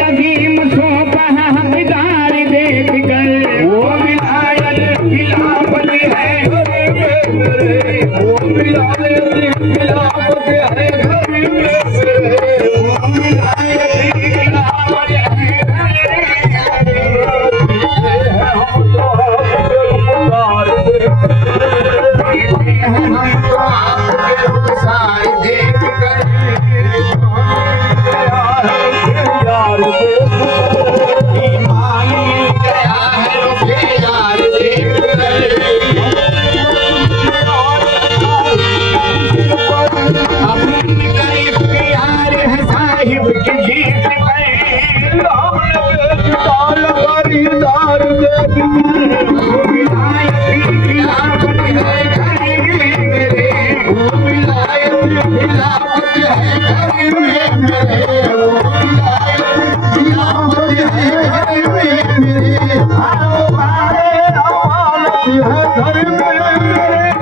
अजीम सौंपा हकदार देख कर वो विलायत खिलाफत है घर में मेरे, वो विलायत खिलाफत है घर में मेरे, वो विलायत खिलाफत है घर में मेरे। हम तो आपके रुखसार देख कर यार ईमान मिल गया है रुखे यार देख कर। अपनी गरीब की यार है साहिब की जीत पर खरीदार देख कर। वो विलायत खिलाफत है घर में मेरे, वो विलायत खिलाफत है घर में मेरे, वो विलायत खिलाफत है घर में मेरे। आओ बारे अमानत है घर में मेरे।